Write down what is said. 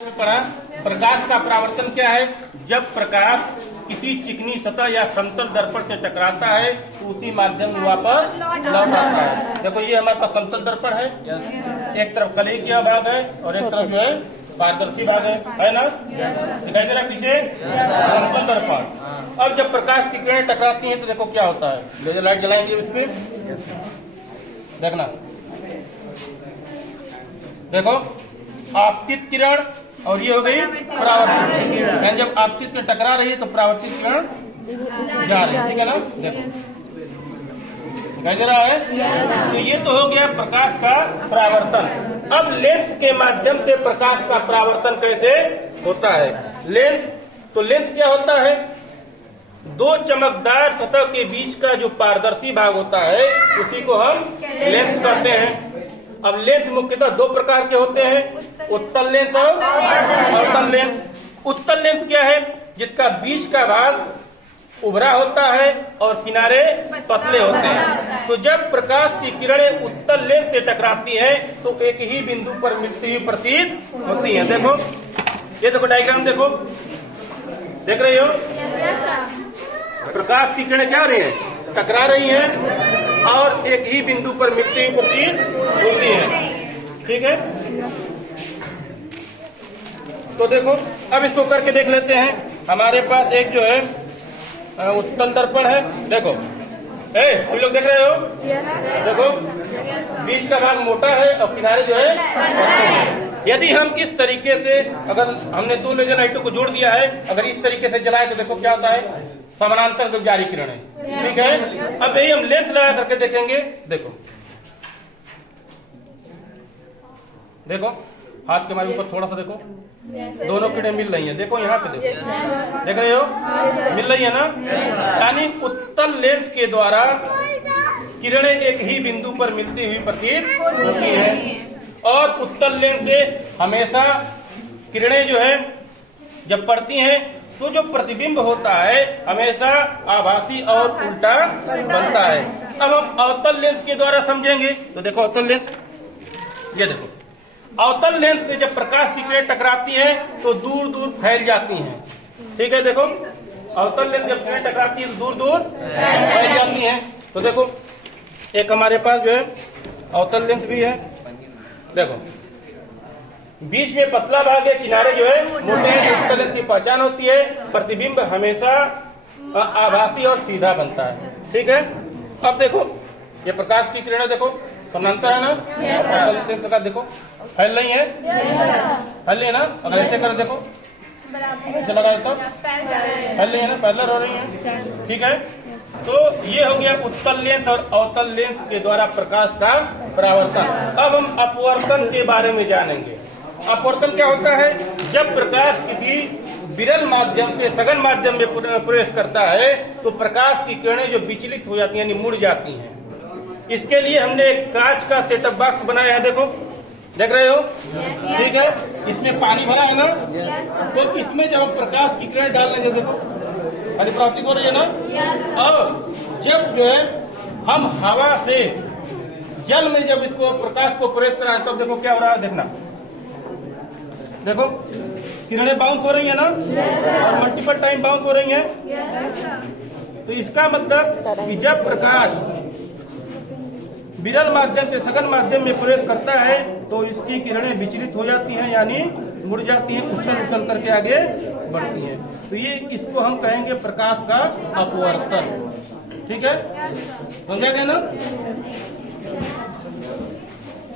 पढ़ा। प्रकाश का परावर्तन क्या है? जब प्रकाश किसी चिकनी सतह या समतल दर्पण से टकराता है तो उसी माध्यम में वापस लौट आता है। देखो ये हमारे पास समतल दर्पण है, एक तरफ कलई किया भाग है और एक तरफ जो है पारदर्शी भाग है ना? दिखाई दे रहा है पीछे समतल दर्पण। अब जब प्रकाश की किरणें टकराती हैं तो देखो क्या होता है। लेजर लाइट जलाएंगे इस पे, देखना, देखो आपतित किरण और ये हो गई परावर्तित किरण। जब आपतित में टकरा रही है तो परावर्तित किरण जा रही है, ठीक है ना? देखो दिखाई दे रहा है। तो ये तो हो गया प्रकाश का परावर्तन। अब लेंस के माध्यम से प्रकाश का परावर्तन कैसे होता है? लेंस क्या होता है? दो चमकदार सतह के बीच का जो पारदर्शी भाग होता है उसी को हम लेंस कहते हैं। अब लेंस मुख्यतः दो प्रकार के होते हैं, उत्तल लेंस और अवतल लेंस। उत्तल लेंस क्या है? जिसका बीच का भाग उभरा होता है और किनारे पतले होते हैं। तो जब प्रकाश की किरणें उत्तल लेंस से टकराती हैं तो एक ही बिंदु पर मिलती हुई प्रतीत होती हैं। देखो ये देखो डायग्राम, देखो देख रही हो? प्रकाश की किरणें क्या हो रही है? टकरा रही हैं और एक ही बिंदु पर मिलती हुई प्रतीत होती है, ठीक है? तो देखो अब इसको करके देख लेते हैं। हमारे पास एक जो है उत्तल दर्पण है, देखो तुम लोग देख रहे हो? देखो बीच का भाग मोटा है और किनारे जो है, यदि हम इस तरीके से, अगर हमने दो लेजर लाइटों को जोड़ दिया है, अगर इस तरीके से जलाए तो देखो क्या होता है, समानांतर जारी किरणें, ठीक है? अब यही हम लेंस लगा करके देखेंगे। देखो देखो हाथ के हमारे ऊपर थोड़ा सा देखो, दोनों किरणें मिल रही हैं। देखो यहाँ पे देखो, देख रहे हो? मिल रही है ना? यानी उत्तल लेंस के द्वारा किरणें एक ही बिंदु पर मिलती हुई प्रतीत होती है। और उत्तल लेंस से हमेशा किरणें जो है जब पड़ती हैं तो जो प्रतिबिंब होता है हमेशा आभासी और उल्टा बनता है। अब हम अवतल लेंस के द्वारा समझेंगे। तो देखो अवतल लेंस, ये देखो अवतल लेंस से जब प्रकाश की किरणें टकराती हैं तो दूर दूर फैल जाती हैं, ठीक है? देखो अवतल लेंस जब किरणें टकराती है तो दूर दूर फैल जाती हैं। तो देखो एक हमारे पास जो है अवतल लेंस भी है, देखो बीच में पतला भाग है, किनारे जो है मोटे हैं। उत्तल लेंस की पहचान होती है, प्रतिबिंब हमेशा आभासी और सीधा बनता है, ठीक है? अब देखो ये प्रकाश की किरणें देखो समानांतर है ना? अवतल लेंस का देखो फैल रही है, फैल रही है ना? अगर ऐसे कर देखो, ऐसे लगा देता फैल रही है ना, पैरेलल हो रही है, ठीक है? तो ये हो गया उत्तल लेंस और अवतल लेंस के द्वारा प्रकाश का परावर्तन। अब हम अपवर्तन के बारे में जानेंगे। अपवर्तन क्या होता है? जब प्रकाश किसी विरल माध्यम से सघन माध्यम में प्रवेश करता है तो प्रकाश की किरणें जो विचलित हो जाती हैं यानी मुड़ जाती हैं। इसके लिए हमने एक कांच का सेटअप बॉक्स बनाया है, देखो देख रहे हो? ठीक है, इसमें पानी भरा है ना? तो इसमें जब हम प्रकाश की किरणें डाल लेंगे, देखो प्राप्ति हो रही है ना? और जब जो है हम हवा से जल में जब इसको प्रकाश को प्रवेश कराएं तब देखो क्या हो रहा है, देखना, देखो किरणें बाउंस हो रही है ना? और मल्टीपल टाइम बाउंस हो रही हैं। तो इसका मतलब कि जब प्रकाश विरल माध्यम से सघन माध्यम में प्रवेश करता है तो इसकी किरणें विचलित हो जाती हैं यानी मुड़ जाती हैं, उछल उछल करके आगे बढ़ती हैं। तो ये इसको हम कहेंगे प्रकाश का अपवर्तन, ठीक है? समझा गया ना?